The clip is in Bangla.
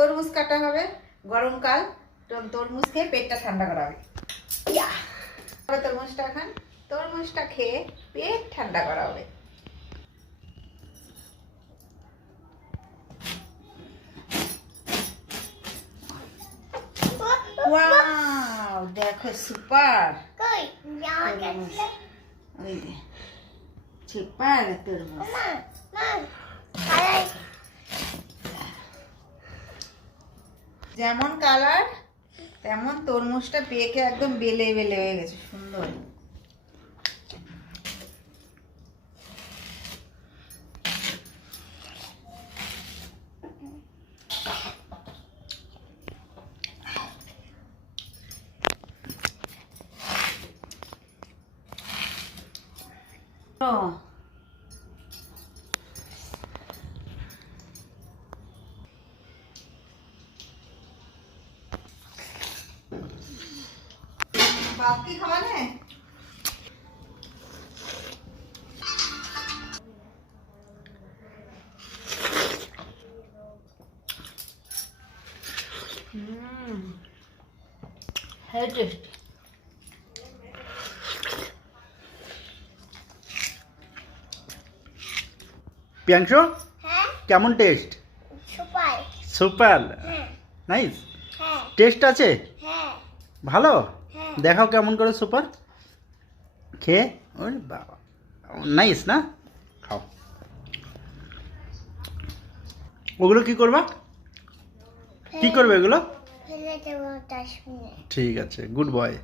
তরমুজ কাটা হবে, গরমকাল তরমুজ খেয়ে পেটটা ঠান্ডা করা হবে। তরমুজটা খান, তরমুজটা খেয়ে পেট ঠান্ডা করা হবে। ওয়াও, দেখো সুপার সুপার তরমুজ। যেমন কালার তেমন তরমুজটা পেকে একদম বেলে বেলে হয়ে গেছে, সুন্দর। बाप की खाना है। है टेस्ट। প্রিয়াংশু কেমন test? Super super, nice. Test আছে ভালো। দেখাও কেমন করে সুপার খেয়ে। ওরে বাবা, নাইস না? খাও। ওগুলো কি করবা? কি করবে এগুলো? ফেলে দেবো 10 মিনিট। ঠিক আছে, গুড বয়।